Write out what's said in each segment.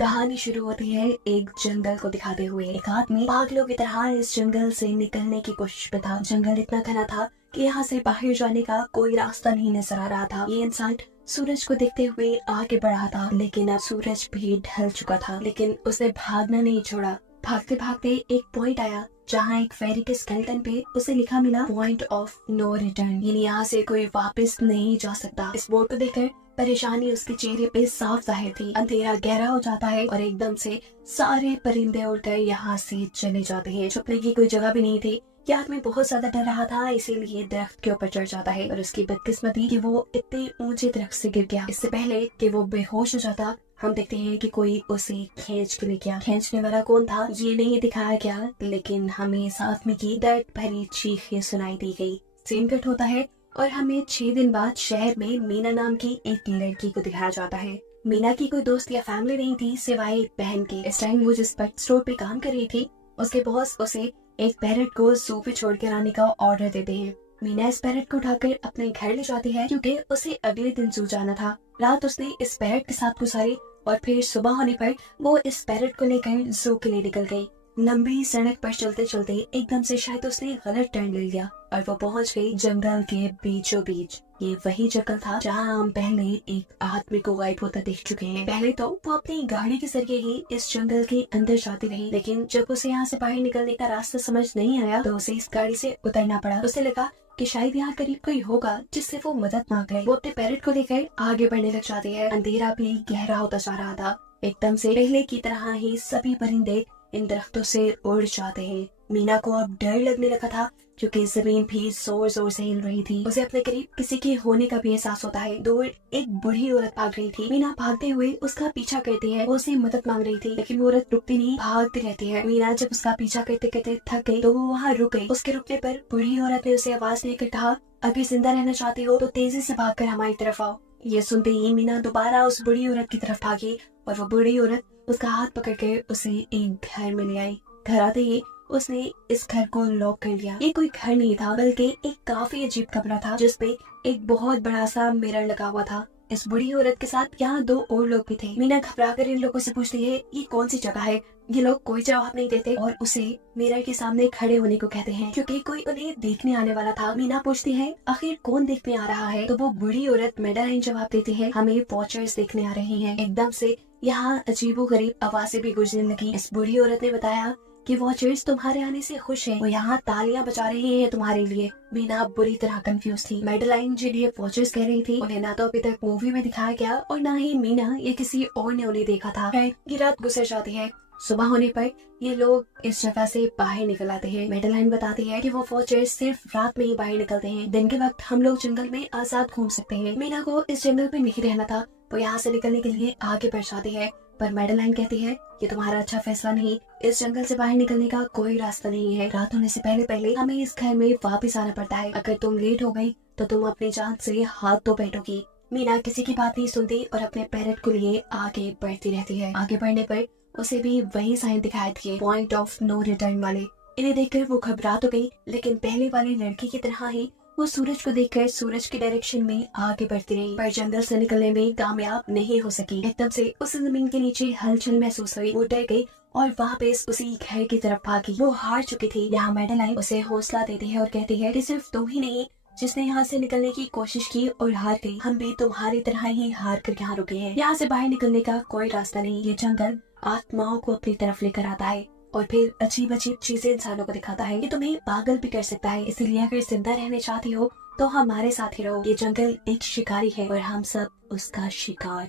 कहानी शुरू होती है एक जंगल को दिखाते हुए। एक आदमी पागलों की तरह इस जंगल से निकलने की कोशिश में था। जंगल इतना घना था कि यहाँ से बाहर जाने का कोई रास्ता नहीं नजर आ रहा था। ये इंसान सूरज को देखते हुए आगे बढ़ा था, लेकिन अब सूरज भी ढल चुका था। लेकिन उसने भागना नहीं छोड़ा। भागते भागते एक पॉइंट आया जहाँ एक फेरी के स्केलेटन पे उसे लिखा मिला पॉइंट ऑफ नो रिटर्न, यानी यहाँ से कोई वापस नहीं जा सकता। इस बोर्ड को देखकर परेशानी उसके चेहरे पे साफ जाहिर थी। अंधेरा गहरा हो जाता है और एकदम से सारे परिंदे उड़कर यहाँ से चले जाते हैं। छुपने की कोई जगह भी नहीं थी। ये आदमी बहुत ज्यादा डर रहा था, इसीलिए दरख्त के ऊपर चढ़ जाता है। और उसकी बदकिस्मती कि वो इतने ऊंचे दरख्त से गिर गया। इससे पहले कि वो बेहोश हो जाता, हम देखते हैं कि कोई उसे खींच के ले गया। खींचने वाला कौन था ये नहीं दिखाया गया, लेकिन हमें साथ में की दर्द भरी चीखें सुनाई दी गई। सीन कट होता है और हमें 6 दिन बाद शहर में मीना नाम की एक लड़की को दिखाया जाता है। मीना की कोई दोस्त या फैमिली नहीं थी सिवाय एक बहन के। इस टाइम वो जिस पेट स्टोर पे काम कर रही थी, उसके बॉस उसे एक पैरट को जू पे छोड़ कर आने का ऑर्डर देते हैं। मीना इस पैरट को उठाकर अपने घर ले जाती है क्योंकि उसे अगले दिन जू जाना था। रात उसने इस पैरट के साथ गुजारी और फिर सुबह होने पर वो इस पैरट को लेकर जू के लिए निकल गई। लंबी सड़क पर चलते चलते एकदम से शायद उसने गलत टर्न ले लिया और वो पहुंच गई जंगल के बीचों बीच। ये वही जंगल था जहां हम पहले एक आदमी को गायब होता देख चुके हैं। पहले तो वो अपनी गाड़ी के जरिए ही इस जंगल के अंदर जाती रही, लेकिन जब उसे यहाँ से बाहर निकलने का रास्ता समझ नहीं आया तो उसे इस गाड़ी से उतरना पड़ा। उसे लगा कि शायद यहाँ करीब कोई होगा जिससे वो मदद मांग ले। वो अपने पैरट को लेकर आगे बढ़ने लग जाती है। अंधेरा भी गहरा होता जा रहा था। एकदम से पहले की तरह ही सभी परिंदे इन दरख्तों से उड़ जाते हैं। मीना को अब डर लगने लगा था क्योंकि जमीन भी जोर जोर से हिल रही थी। उसे अपने करीब किसी के होने का भी एहसास होता है। दूर एक बूढ़ी औरत भाग रही थी। मीना भागते हुए उसका पीछा करती है। वो उसे मदद मांग रही थी, लेकिन वो औरत रुकती नहीं, भागती रहती है। मीना जब उसका पीछा करते करते थक गई तो वो वहाँ रुक गई। उसके रुकने पर बूढ़ी औरत ने उसे आवाज देकर कहा, अगर जिंदा रहना चाहते हो तो तेजी से भाग कर हमारी तरफ आओ। ये सुनते ही मीना दोबारा उस बूढ़ी औरत की तरफ भागी और वो बूढ़ी औरत उसका हाथ पकड़ कर उसे एक घर में ले आई। घर आते ही उसने इस घर को लॉक कर लिया। ये कोई घर नहीं था, बल्कि एक काफी अजीब कमरा था जिसपे एक बहुत बड़ा सा मिरर लगा हुआ था। इस बूढ़ी औरत के साथ यहाँ 2 और लोग भी थे। मीना घबराकर इन लोगों से पूछती है ये कौन सी जगह है। ये लोग कोई जवाब नहीं देते और उसे मिरर के सामने खड़े होने को कहते हैं क्योंकि कोई उन्हें देखने आने वाला था। मीना पूछती है आखिर कौन देखने आ रहा है, तो वो बूढ़ी औरत मेडलाइन जवाब देती है हमें वॉचर्स देखने आ रहे हैं। एकदम से यहाँ अजीबोगरीब आवाजें भी गूंजने लगी। इस बूढ़ी औरत ने बताया कि वॉचर्स तुम्हारे आने से खुश हैं, वो यहाँ तालियां बजा रहे हैं तुम्हारे लिए। मीना बुरी तरह कंफ्यूज थी। मेडलाइन जिन्हें वॉचर्स कह रही थी उन्हें ना तो अभी तक मूवी में दिखाया गया और ना ही मीना या किसी और ने उन्हें देखा था। ये रात गुजर जाती है। सुबह होने पर ये लोग इस जगह से बाहर निकल आते हैं। मेडलाइन बताती है कि वो वॉचर्स सिर्फ रात में ही बाहर निकलते हैं, दिन के वक्त हम लोग जंगल में आजाद घूम सकते हैं। मीना को इस जंगल में नहीं रहना था, वो यहाँ से निकलने के लिए आगे बढ़ जाती है, पर मेडलाइन कहती है ये तुम्हारा अच्छा फैसला नहीं, इस जंगल से बाहर निकलने का कोई रास्ता नहीं है। रात होने से पहले पहले हमें इस घर में वापस आना पड़ता है। अगर तुम लेट हो गई तो तुम अपनी जान से हाथ धो बैठोगी। मीना किसी की बात नहीं सुनती और अपने पैरट को लिए आगे बढ़ती रहती है। आगे बढ़ने पर उसे भी वही साइन दिखाई दिए, पॉइंट ऑफ नो रिटर्न वाले। इन्हें देखकर वो घबरा तो गई, लेकिन पहले वाली लड़की की तरह ही वो सूरज को देखकर सूरज की डायरेक्शन में आगे बढ़ती रही, पर जंगल से निकलने में कामयाब नहीं हो सकी। एकदम से उस जमीन के नीचे हलचल महसूस हुई। वो डर गई और वापस उसी घर की तरफ भागी। वो हार चुकी थी। यहाँ मेडलाइन उसे हौसला देती है और कहती है कि सिर्फ तुम ही नहीं जिसने यहाँ से निकलने की कोशिश की और हार गई, हम भी तुम्हारी तरह ही हार कर यहाँ रुके हैं। यहाँ से बाहर निकलने का कोई रास्ता नहीं। ये जंगल आत्माओं को अपनी तरफ लेकर आता है और फिर अजीब अजीब चीजें इंसानों को दिखाता है। ये तुम्हें पागल भी कर सकता है, इसलिए अगर जिंदा रहने चाहती हो तो हमारे साथ ही रहो। ये जंगल एक शिकारी है और हम सब उसका शिकार।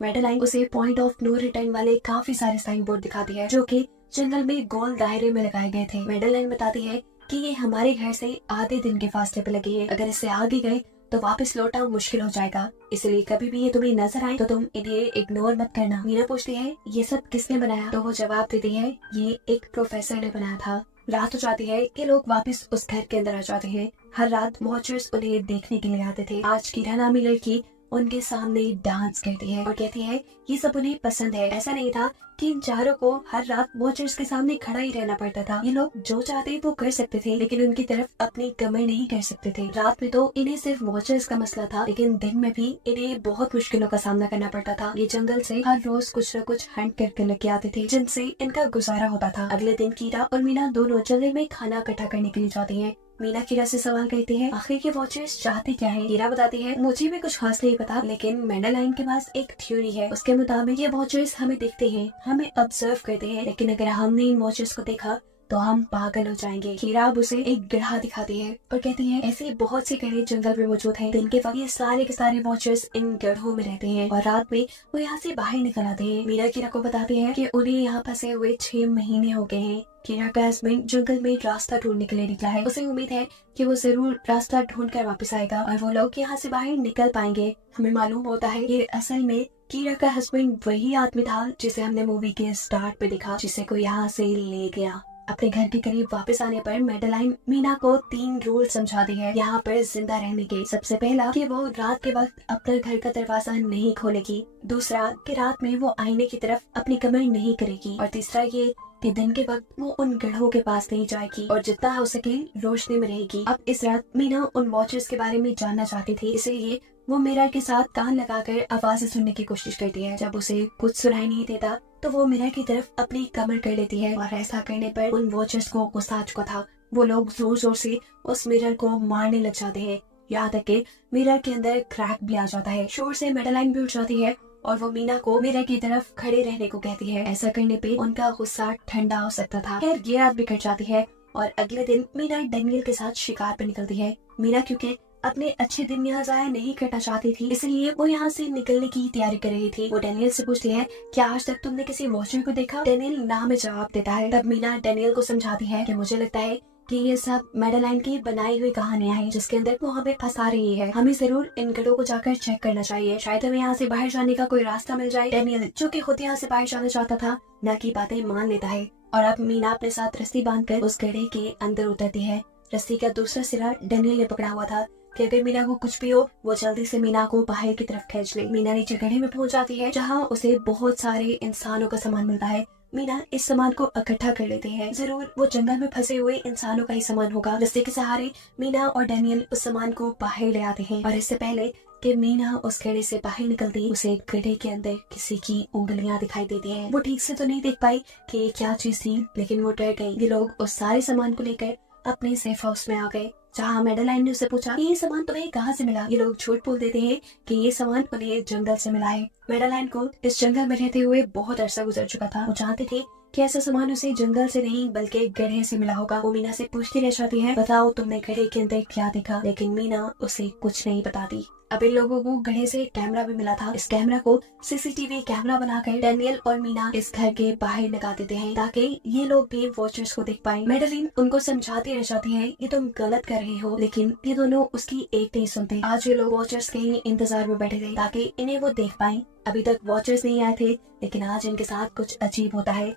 मेडलाइन उसे पॉइंट ऑफ नो रिटर्न वाले काफी सारे साइन बोर्ड दिखाती है जो कि जंगल में गोल दायरे में लगाए गए थे। मेडलाइन बताती है कि ये हमारे घर से आधे दिन के फासले पे लगे हैं। अगर इससे आगे गए तो वापस लौटना मुश्किल हो जाएगा, इसलिए कभी भी ये तुम्हें नजर आए तो तुम इन्हें इग्नोर मत करना। मीना पूछती है ये सब किसने बनाया, तो वो जवाब देती है ये एक प्रोफेसर ने बनाया था। रात हो जाती है। ये लोग वापस उस घर के अंदर आ जाते हैं। हर रात वॉचर्स उन्हें देखने के लिए आते थे। आज की रना मिलर की उनके सामने डांस करती है और कहती है ये सब उन्हें पसंद है। ऐसा नहीं था कि इन चारों को हर रात वॉचर्स के सामने खड़ा ही रहना पड़ता था। ये लोग जो चाहते वो कर सकते थे, लेकिन उनकी तरफ अपनी कमर नहीं कर सकते थे। रात में तो इन्हें सिर्फ वॉचर्स का मसला था, लेकिन दिन में भी इन्हें बहुत मुश्किलों का सामना करना पड़ता था। ये जंगल से हर रोज कुछ न कुछ हंट करके लेके आते थे, जिनसे इनका गुजारा होता था। अगले दिन कीरा और मीना दोनों जंगल में खाना इकट्ठा करने के लिए जाती है। मीना कीरा से सवाल करती है आखिर के वॉचर्स चाहते क्या है। कीरा बताती है मुझे भी कुछ खास नहीं पता, लेकिन मैडेलाइन के पास एक थ्योरी है। उसके मुताबिक ये वॉचर्स हमें देखते हैं, हमें ऑब्जर्व करते हैं, लेकिन अगर हमने इन वॉचर्स को देखा तो हम पागल हो जाएंगे। कीरा अब उसे एक गड्ढा दिखाती है और कहती है ऐसे बहुत से गड्ढे जंगल में मौजूद हैं। दिन के वक्त ये सारे के सारे वॉचर्स इन गड्ढों में रहते हैं और रात में वो यहाँ से बाहर निकल आते हैं। मीना कीरा को बताती है कि उन्हें यहाँ फंसे हुए 6 महीने हो गए हैं। कीरा का हस्बैंड जंगल में रास्ता ढूंढने के लिए निकला है। उसे उम्मीद है कि वो जरूर रास्ता ढूंढ कर वापस आएगा और वो लोग यहाँ से बाहर निकल पाएंगे। हमें मालूम होता है कि असल में कीरा का हस्बैंड वही आदमी था जिसे हमने मूवी के स्टार्ट पे देखा, जिसे कोई यहाँ से ले गया। अपने घर के करीब वापस आने पर मैडेलाइन मीना को 3 रूल समझाती है यहाँ पर जिंदा रहने के। सबसे पहला कि वो रात के वक्त अपने घर का दरवाजा नहीं खोलेगी। दूसरा कि रात में वो आईने की तरफ अपनी कमर नहीं करेगी। और तीसरा ये कि दिन के वक्त वो उन गढ़ों के पास नहीं जाएगी और जितना हो सके रोशनी में रहेगी। अब इस रात मीना उन वॉचर्स के बारे में जानना चाहती थी, इसलिए वो मिरर के साथ कान लगाकर आवाजें सुनने की कोशिश करती है। जब उसे कुछ सुनाई नहीं देता तो वो मिरर की तरफ अपनी कमर कर लेती है और ऐसा करने पर उन वॉचर्स को गुस्सा आ चुका था। वो लोग जोर जोर से उस मिरर को मारने लग जाते हैं, यहाँ तक कि मिरर के अंदर क्रैक भी आ जाता है। शोर से मैडेलाइन भी उठ जाती है और वो मीना को मिरर की तरफ खड़े रहने को कहती है। ऐसा करने पे उनका गुस्सा ठंडा हो सकता था। खैर ये रात भी कट जाती है और अगले दिन मीना डेनियल के साथ शिकार पे निकलती है। मीना क्योंकि अपने अच्छे दिन यहाँ जाया नहीं करना चाहती थी, इसलिए वो यहाँ से निकलने की तैयारी कर रही थी। वो डेनियल से पूछती है क्या आज तक तुमने किसी वॉचर को देखा। डेनियल ना में जवाब देता है। तब मीना डेनियल को समझाती है कि मुझे लगता है कि ये सब मैडेलाइन की बनाई हुई कहानियां हैं, जिसके अंदर वो हमें फंसा रही है। हमें जरूर इन गढ़ों को जाकर चेक करना चाहिए, शायद हमें यहाँ से बाहर जाने का कोई रास्ता मिल जाए। डेनियल जो कि खुद यहाँ से बाहर जाना चाहता था, ना की बातें मान लेता है और अब मीना अपने साथ रस्सी बांधकर उस गड्ढे के अंदर उतरती है। रस्सी का दूसरा सिरा डेनियल ने पकड़ा हुआ था कि अगर मीना को कुछ भी हो वो जल्दी से मीना को बाहर की तरफ खींच ले। मीना नीचे गड्ढे में पहुंच जाती है, जहाँ उसे बहुत सारे इंसानों का सामान मिलता है। मीना इस सामान को इकट्ठा कर लेते हैं। जरूर वो जंगल में फंसे हुए इंसानों का ही सामान होगा। रस्ते के सहारे मीना और डेनियल उस सामान को बाहर ले आते हैं और इससे पहले कि मीना उस गड्ढे से बाहर निकलती, उसे गड्ढे के अंदर किसी की उंगलियां दिखाई देती हैं। वो ठीक से तो नहीं देख पाई कि ये क्या चीज थी, लेकिन वो डर गई। ये लोग उस सारे सामान को लेकर अपने सेफ हाउस में आ गए, जहाँ मैडेलाइन ने उससे पूछा कि ये सामान तुम्हें कहाँ से मिला। ये लोग झूठ बोल देते हैं कि ये सामान उन्हें जंगल से मिला है। मैडेलाइन को इस जंगल में रहते हुए बहुत अरसा गुजर चुका था। वो जानते थे कि ऐसा सामान उसे जंगल से नहीं बल्कि गड्ढे से मिला होगा। वो मीना से पूछती रह जाती है बताओ तुमने गड्ढे के अंदर क्या देखा, लेकिन मीना उसे कुछ नहीं बताती। अब इन लोगों को गड्ढे से कैमरा भी मिला था। इस कैमरा को सीसीटीवी कैमरा बनाकर डेनियल और मीना इस घर के बाहर लगा देते हैं ताकि ये लोग भी वॉचर्स को देख पाए। मैडेलिन उनको समझाती रह जाती है ये तुम गलत कर रही हो, लेकिन ये दोनों उसकी एक नहीं सुनते। आज ये लोग वॉचर्स के ही इंतजार में बैठे थे ताकि इन्हें वो देख पाए। अभी तक वॉचर्स नहीं आए थे, लेकिन आज इनके साथ कुछ अजीब होता है।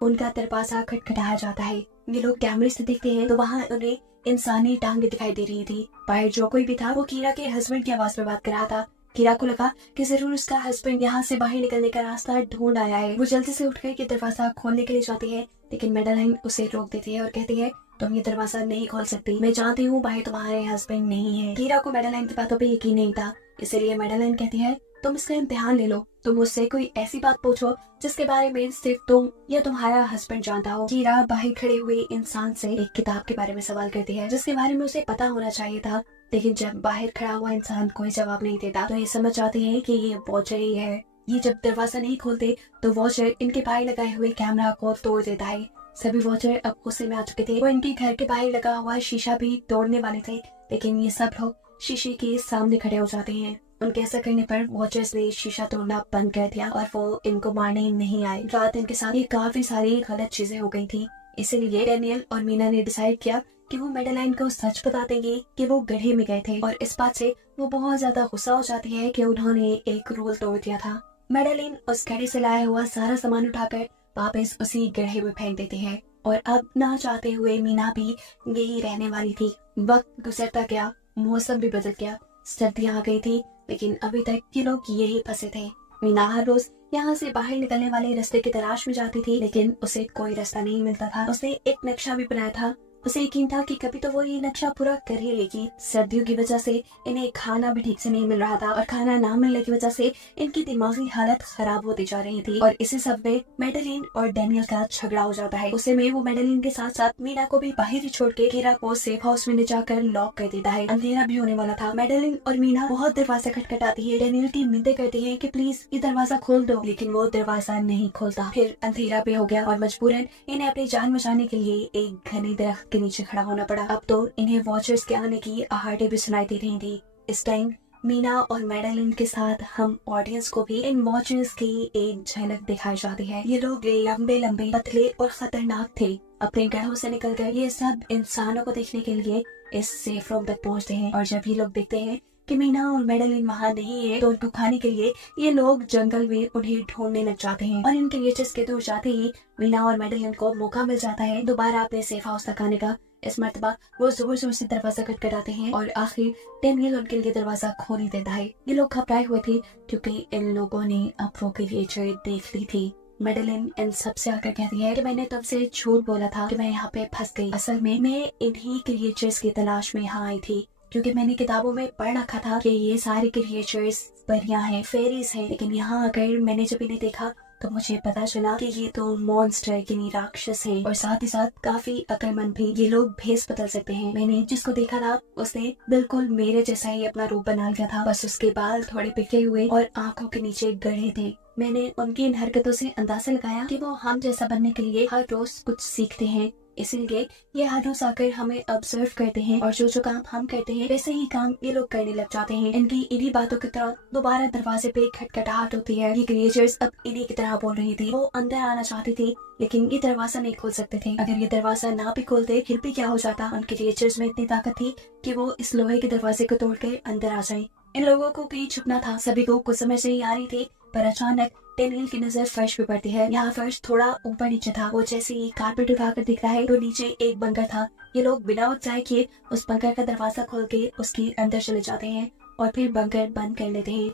उनका दरवाजा खटखटाया जाता है। ये लोग कैमरे से देखते हैं तो वहाँ उन्हें इंसानी टांगे दिखाई दे रही थी। बाहर जो कोई भी था वो कीरा के हस्बैंड की आवाज में बात कर रहा था। कीरा को लगा कि जरूर उसका हस्बैंड यहाँ से बाहर निकलने का रास्ता ढूंढ आया है। वो जल्दी से उठकर के दरवाजा खोलने के लिए जाती है, लेकिन मैडेलाइन उसे रोक देती है और कहती है तुम ये दरवाजा नहीं खोल सकती, मैं जानती हूँ बाहर तुम्हारे हस्बैंड नहीं है। कीरा को मैडेलाइन की बातों पे यकीन नहीं था, इसलिए मैडेलाइन कहती है तुम इसका इम्तिहान ले लो, तुम मुझसे कोई ऐसी बात पूछो जिसके बारे में सिर्फ तुम या तुम्हारा हस्बैंड जानता हो। कीरा बाहर खड़े हुए इंसान से एक किताब के बारे में सवाल करती है जिसके बारे में उसे पता होना चाहिए था, लेकिन जब बाहर खड़ा हुआ इंसान कोई जवाब नहीं देता तो ये समझ जाते हैं कि ये वॉचर ही है। ये जब दरवाजा नहीं खोलते तो वॉचर इनके बाहर लगाए हुए कैमरा को तोड़ देता है। सभी वॉचर अब गुस्से में आ चुके थे। वो इनके घर के बाहर लगा हुआ शीशा भी तोड़ने वाले थे, लेकिन ये सब लोग शीशे के सामने खड़े हो जाते हैं। उनके ऐसा करने पर वॉचर्स ने शीशा तोड़ना बंद कर दिया और वो इनको मारने नहीं आए। रात इनके साथ ये काफी सारी गलत चीजें हो गई थी, इसीलिए डेनियल और मीना ने डिसाइड किया कि वो मैडेलाइन को सच बता देंगे कि वो गड्ढे में गए थे। और इस बात से वो बहुत ज्यादा गुस्सा हो जाती है कि उन्होंने एक रूल तोड़ दिया था। मैडेलाइन उस गड्ढे से लाया हुआ सारा सामान उठाकर वापस उसी गड्ढे में फेंक देते हैं और अब ना चाहते हुए मीना भी यही रहने वाली थी। वक्त गुजरता गया, मौसम भी बदल गया। सर्दी आ गई थी, लेकिन अभी तक ये लोग यही फंसे थे। मीना हर रोज यहाँ से बाहर निकलने वाले रास्ते की तलाश में जाती थी, लेकिन उसे कोई रास्ता नहीं मिलता था। उसने एक नक्शा भी बनाया था। उसे यकीन था कि कभी तो वो ये नक्शा पूरा कर ही लेगी। सर्दियों की वजह से इन्हें खाना भी ठीक से नहीं मिल रहा था और खाना ना मिलने की वजह से इनकी दिमागी हालत खराब होती जा रही थी। और इसी सब में मेडेलिन और डैनियल का झगड़ा हो जाता है। उसे में वो मेडेलिन के साथ साथ मीना को भी बाहर ही छोड़ के कीरा को सेफ हाउस में ले जाकर लॉक कर देता है। अंधेरा भी होने वाला था। मेडेलिन और मीना बहुत दरवाजा खटखटाती है। डैनियल की मिन्नतें करती है कि प्लीज ये दरवाजा खोल दो, लेकिन वो दरवाजा नहीं खोलता। फिर अंधेरा भी हो गया और मजबूरन इन्हें अपनी जान बचाने के लिए एक घने दरख्त के नीचे खड़ा होना पड़ा। अब तो इन्हें वॉचर्स के आने की आहटें भी सुनाई दे रही थी। इस टाइम मीना और मेडेलिन के साथ हम ऑडियंस को भी इन वॉचर्स की एक झलक दिखाई जाती है। ये लोग लंबे लंबे, पतले और खतरनाक थे। अपने घरों से निकलकर ये सब इंसानों को देखने के लिए इस सेफ रूम तक पहुंचते हैं। और जब ये लोग देखते हैं कि मीना और मेडेलिन वहाँ नहीं है, तो उनको खाने के लिए ये लोग जंगल में उन्हें ढूंढने लग जाते हैं। और इनके रिचर्स के दूर जाते ही मीना और मेडेलिन को मौका मिल जाता है दोबारा अपने सेफ हाउस तक आने का। इस मर्तबा वो जोर जोर से दरवाजा खटखटाते हैं और आखिर डैनियल उनके लिए दरवाजा खोल ही देता है। ये लोग घबराए हुए थे क्योंकि इन लोगों ने अब वो क्रिएचर देख ली थी। मेडेलिन इन सबसे आकर कहती है कि मैंने तुमसे झूठ बोला था कि मैं यहाँ पे फंस गई। असल में मैं इन्हीं क्रिएचर्स की तलाश में यहाँ आई थी, क्योंकि मैंने किताबों में पढ़ रखा था कि ये सारे क्रिएचर्स परियां हैं, फेरीज हैं। लेकिन यहाँ आकर मैंने जब इन्हें देखा तो मुझे पता चला कि ये तो मॉन्स्टर यानी राक्षस है और साथ ही साथ काफी अक्लमंद भी। ये लोग भेस बदल सकते हैं। मैंने जिसको देखा था उसने बिल्कुल मेरे जैसा ही अपना रूप बना लिया था, बस उसके बाल थोड़े बिखरे हुए और आंखों के नीचे गड़े थे। मैंने उनकी इन हरकतों से अंदाजा लगाया कि वो हम जैसा बनने के लिए हर रोज कुछ सीखते हैं, इसीलिए ये हर रोज आकर हमें ऑब्जर्व करते हैं और जो जो काम हम करते हैं वैसे ही काम ये लोग करने लग जाते हैं। इनकी इन्हीं बातों की तरह दोबारा दरवाजे पे खटखटाहट होती है। ये क्रिएचर्स अब इन्हीं की तरह बोल रही थी। वो अंदर आना चाहती थी लेकिन ये दरवाजा नहीं खोल सकते थे। अगर ये दरवाजा ना भी खोलते फिर भी क्या हो जाता, उनके क्रिएचर्स में इतनी ताकत थी कि वो इस लोहे के दरवाजे को तोड़ के अंदर आ जाए। इन लोगों को कहीं छुपना था। सभी को कुछ समझ नहीं आ रही थी, पर अचानक डैनियल की नजर फर्श पे पड़ती है। यहाँ फर्श थोड़ा ऊपर नीचे था। वो जैसे ही कारपेट उठाकर दिख रहा है तो नीचे एक बंकर था। ये लोग बिना उत्साह किए उस बंकर का दरवाजा खोल के उसके अंदर चले जाते हैं और फिर बंकर बंद कर लेते हैं।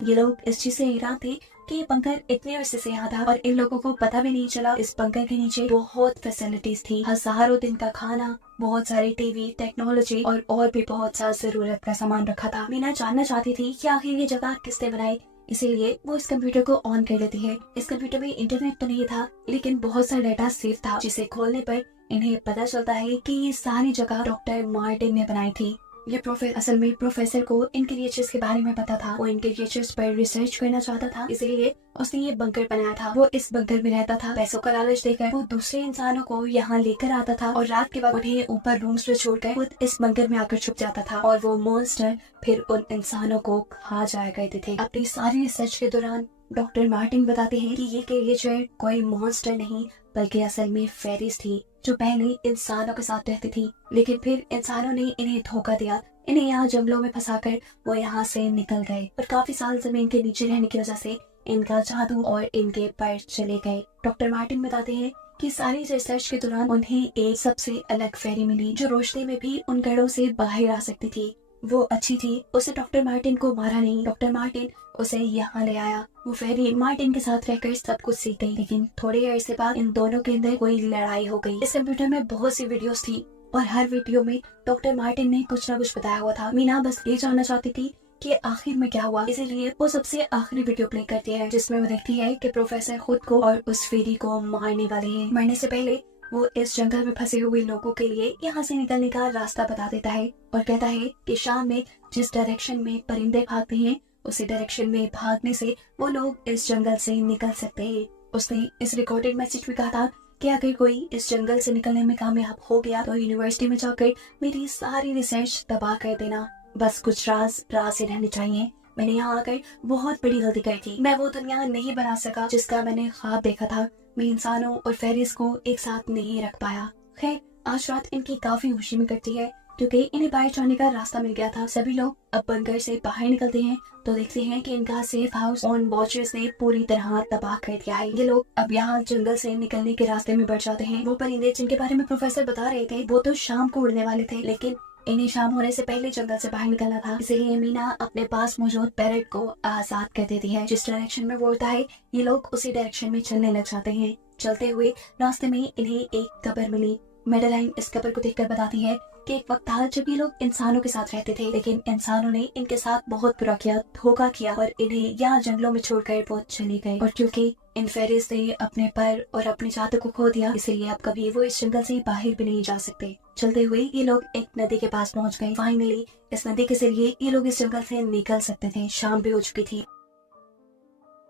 ये लोग इस चीज से हैरान थे कि ये बंकर इतने अरसे से यहाँ था और इन लोगों को पता भी नहीं चला। इस बंकर के नीचे बहुत फैसिलिटीज थी, हजारों दिन का खाना, बहुत सारे टीवी, टेक्नोलॉजी और भी बहुत सा जरूरत का सामान रखा था। मीना जानना चाहती थी कि आखिर ये जगह किसने बनाई, इसीलिए वो इस कंप्यूटर को ऑन कर लेती है। इस कंप्यूटर में इंटरनेट तो नहीं था लेकिन बहुत सा डाटा सेव था, जिसे खोलने पर इन्हें पता चलता है कि ये सारी जगह डॉक्टर मार्टिन ने बनाई थी। ये असल में प्रोफेसर को इन क्रिएचर्स के बारे में पता था। वो इन क्रिएचर्स पर रिसर्च करना चाहता था, इसलिए उसने ये बंकर बनाया था। वो इस बंकर में रहता था। पैसों का लालच देकर वो दूसरे इंसानों को यहाँ लेकर आता था और रात के वक्त उन्हें ऊपर रूम्स में छोड़कर खुद इस बंकर में आकर छुप जाता था और वो मॉन्स्टर फिर उन इंसानों को खा जाया करते थे। अपनी सारी रिसर्च के दौरान डॉक्टर मार्टिन बताते हैं कि ये क्रिएचर कोई मॉन्स्टर नहीं बल्कि असल में फेरीज थी जो पहले इंसानों के साथ रहती थी, लेकिन फिर इंसानों ने इन्हें धोखा दिया। इन्हें यहाँ जंगलों में फंसाकर वो यहाँ से निकल गए और काफी साल जमीन के नीचे रहने की वजह से इनका जादू और इनके पैर चले गए। डॉक्टर मार्टिन बताते हैं कि सारी रिसर्च के दौरान उन्हें एक सबसे अलग फेरी मिली जो रोशनी में भी उन गढ़ों से बाहर आ सकती थी। वो अच्छी थी, उसे डॉक्टर मार्टिन को मारा नहीं। डॉक्टर मार्टिन उसे यहाँ ले आया। वो फेरी मार्टिन के साथ रहकर सब कुछ सीख गई, लेकिन थोड़े अरसे बाद इन दोनों के अंदर कोई लड़ाई हो गई। इस कंप्यूटर में बहुत सी वीडियोस थी और हर वीडियो में डॉक्टर मार्टिन ने कुछ न कुछ बताया हुआ था। मीना बस ये जानना चाहती थी कि आखिर में क्या हुआ, इसीलिए वो सबसे आखिरी वीडियो प्ले करती है जिसमें वो देखती है कि प्रोफेसर खुद को और उस फेरी को मारने वाले हैं। मरने से पहले वो इस जंगल में फंसे हुए लोगों के लिए यहाँ से निकलने का रास्ता बता देता है और कहता है कि शाम में जिस डायरेक्शन में परिंदे भागते हैं उसी डायरेक्शन में भागने से वो लोग इस जंगल से निकल सकते हैं। उसने इस रिकॉर्डेड मैसेज में कहा था कि अगर कोई इस जंगल से निकलने में कामयाब हो गया तो यूनिवर्सिटी में जाकर मेरी सारी रिसर्च तबाह कर देना। बस कुछ राज ही रहने चाहिए। मैंने यहाँ आकर बहुत बड़ी गलती कर थी। मैं वो दुनिया नहीं बना सका जिसका मैंने ख्वाब देखा था। मैं इंसानों और फेरिस को एक साथ नहीं रख पाया। खैर आज रात इनकी काफी खुशी में कटती है क्योंकि इन्हें बाहर जाने का रास्ता मिल गया था। सभी लोग अब बंकर से बाहर निकलते हैं तो देखते हैं कि इनका सेफ हाउस ऑन वॉचर्स ने पूरी तरह तबाह कर दिया है। ये लोग अब यहाँ जंगल से निकलने के रास्ते में बढ़ जाते हैं। वो परिंदे जिनके बारे में प्रोफेसर बता रहे थे वो तो शाम को उड़ने वाले थे, लेकिन इन्हें शाम होने से पहले जंगल से बाहर निकलना था, इसलिए मीना अपने पास मौजूद पैरट को आजाद कर देती है। जिस डायरेक्शन में वो उड़ता है ये लोग उसी डायरेक्शन में चलने लग जाते हैं। चलते हुए रास्ते में इन्हें एक कब्र मिली। मेडेलाइन इस कब्र को देखकर बताती है कि एक वक्त था जब ये लोग इंसानों के साथ रहते थे, लेकिन इंसानों ने इनके साथ बहुत बुरा किया, धोखा किया और इन्हें यहाँ जंगलों में छोड़कर वो चले गए। और क्योंकि इन फेरिस ने अपने पर और अपनी जातों को खो दिया, इसलिए अब कभी वो इस जंगल से बाहर भी नहीं जा सकते। चलते हुए ये लोग एक नदी के पास पहुंच गए। फाइनली इस नदी के जरिए ये लोग इस जंगल से निकल सकते थे। शाम भी हो चुकी थी।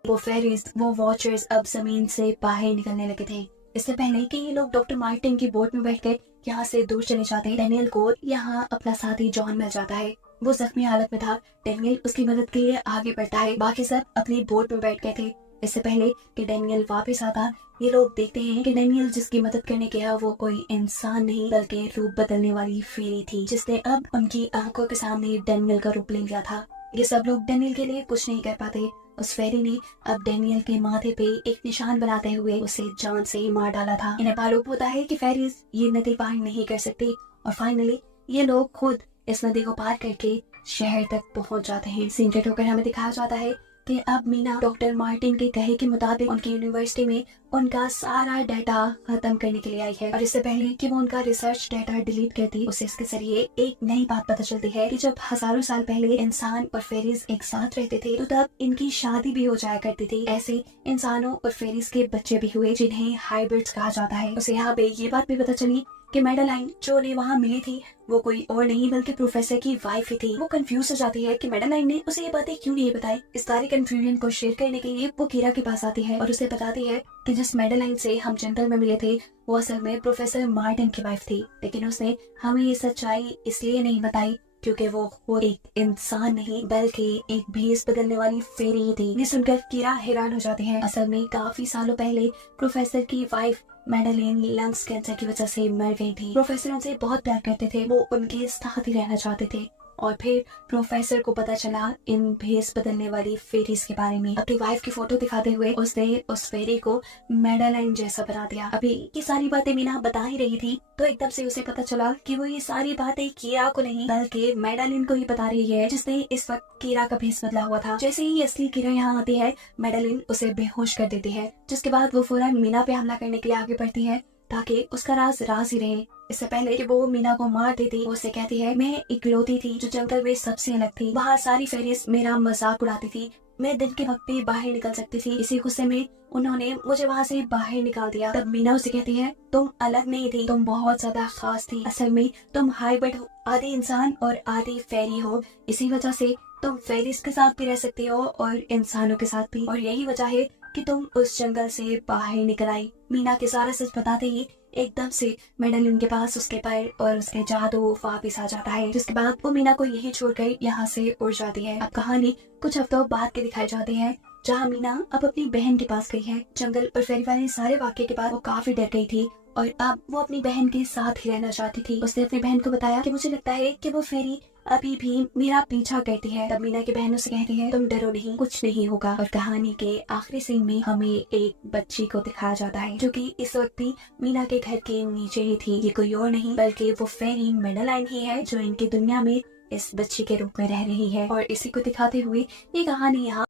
वो फेरिस, वो वॉचर्स अब जमीन से बाहर निकलने लगे थे। इससे पहले कि ये लोग डॉक्टर मार्टिन की बोट में बैठकर यहाँ से दूर चले जाते हैं, डेनियल को यहाँ अपना साथी जॉन मिल जाता है। वो जख्मी हालत में था। डेनियल उसकी मदद के लिए आगे बढ़ता है। बाकी सब अपनी बोट में बैठ गए थे। इससे पहले कि डेनियल वापस आता, ये लोग देखते हैं कि डेनियल जिसकी मदद करने गया वो कोई इंसान नहीं बल्कि रूप बदलने वाली फेरी थी, जिसने अब उनकी आंखों के सामने डेनियल का रूप ले लिया था। ये सब लोग डेनियल के लिए कुछ नहीं कर पाते। उस फेरी ने अब डेनियल के माथे पे एक निशान बनाते हुए उसे जान से मार डाला था। इन्हें मालूम होता है कि फेरीज ये नदी पार नहीं कर सकती और फाइनली ये लोग खुद इस नदी को पार करके शहर तक पहुंच जाते हैं। सीन कट होकर हमें दिखाया जाता है कि अब मीना डॉक्टर मार्टिन के कहे के मुताबिक उनकी यूनिवर्सिटी में उनका सारा डाटा खत्म करने के लिए आई है। और इससे पहले कि वो उनका रिसर्च डाटा डिलीट करती, उसे इसके जरिए एक नई बात पता चलती है कि जब हजारों साल पहले इंसान और फेरीज एक साथ रहते थे तो तब इनकी शादी भी हो जाया करती थी। ऐसे इंसानों और फेरीज के बच्चे भी हुए जिन्हें हाइब्रिड्स कहा जाता है। उसे यहाँ पे ये बात भी पता चली कि मेडेलाइन जो उन्हें वहाँ मिली थी वो कोई और नहीं बल्कि प्रोफेसर की वाइफ ही थी। वो कंफ्यूज हो जाती है कि मेडेलाइन ने उसे ये बातें क्यों नहीं बताई। इस सारी कंफ्यूजन को शेयर करने के लिए वो कीरा के पास आती है और उसे बताती है कि जिस मेडेलाइन से हम जंगल में मिले थे वो असल में प्रोफेसर मार्टिन की वाइफ थी, लेकिन उसने हमें ये सच्चाई इसलिए नहीं बताई क्योंकि वो एक इंसान नहीं बल्कि एक भेस बदलने वाली फेरी ही थी। ये सुनकर कीरा हैरान हो जाते हैं। असल में काफी सालों पहले प्रोफेसर की वाइफ मेडेलिन लंग्स कैंसर की वजह से मर गई थी। प्रोफेसर उनसे बहुत प्यार करते थे, वो उनके साथ ही रहना चाहते थे। और फिर प्रोफेसर को पता चला इन भेस बदलने वाली फेरीज के बारे में। अपनी वाइफ की फोटो दिखाते हुए उसने उस फेरी को मेडेलाइन जैसा बना दिया। अभी ये सारी बातें मीना बता ही रही थी तो एकदम से उसे पता चला कि वो ये सारी बातें कीरा को नहीं बल्कि मेडेलिन को ही बता रही है, जिसने इस वक्त कीरा का भेस बदला हुआ था। जैसे ही असली कीरा यहाँ आती है मेडेलिन उसे बेहोश कर देती है, जिसके बाद वो फौरन मीना पे हमला करने के लिए आगे बढ़ती है ताकि उसका राज राज ही रहे। इससे पहले कि वो मीना को मार देती, वो उसे कहती है मैं इकलौती थी जो जंगल में सबसे अलग थी। वहाँ सारी फेरीज मेरा मजाक उड़ाती थी, मैं दिन के वक्त भी बाहर निकल सकती थी। इसी गुस्से में उन्होंने मुझे वहाँ से बाहर निकाल दिया। तब मीना उसे कहती है तुम अलग नहीं थी, तुम बहुत ज्यादा खास थी। असल में तुम हाइब्रिड हो, आधी इंसान और आधी फेरी हो। इसी वजह से तुम फेरीज के साथ भी रह सकती हो और इंसानों के साथ भी, और यही वजह है कि तुम उस जंगल से बाहर निकल आई। मीना के सारा सच बताते ही एकदम से मेडेलिन के पास उसके पैर और उसके जादू वापिस आ जाता है, जिसके बाद वो मीना को यही छोड़कर यहाँ से उड़ जाती है। अब कहानी कुछ हफ्तों बाद के दिखाई जाती है जहाँ मीना अब अपनी बहन के पास गई है। जंगल और फेरी वाले सारे वाक्य के बाद वो काफी डर गई थी और अब वो अपनी बहन के साथ ही रहना चाहती थी। उसने अपनी बहन को बताया कि मुझे लगता है कि वो फेरी अभी भी मेरा पीछा करती है। तब मीना की बहन उसे कहती है तुम डरो नहीं, कुछ नहीं होगा। और कहानी के आखिरी सीन में हमें एक बच्ची को दिखाया जाता है जो कि इस वक्त भी मीना के घर के नीचे ही थी। ये कोई और नहीं बल्कि वो फेरी मेडेलाइन ही है जो इनकी दुनिया में इस बच्ची के रूप में रह रही है। और इसी को दिखाते हुए ये कहानी यहाँ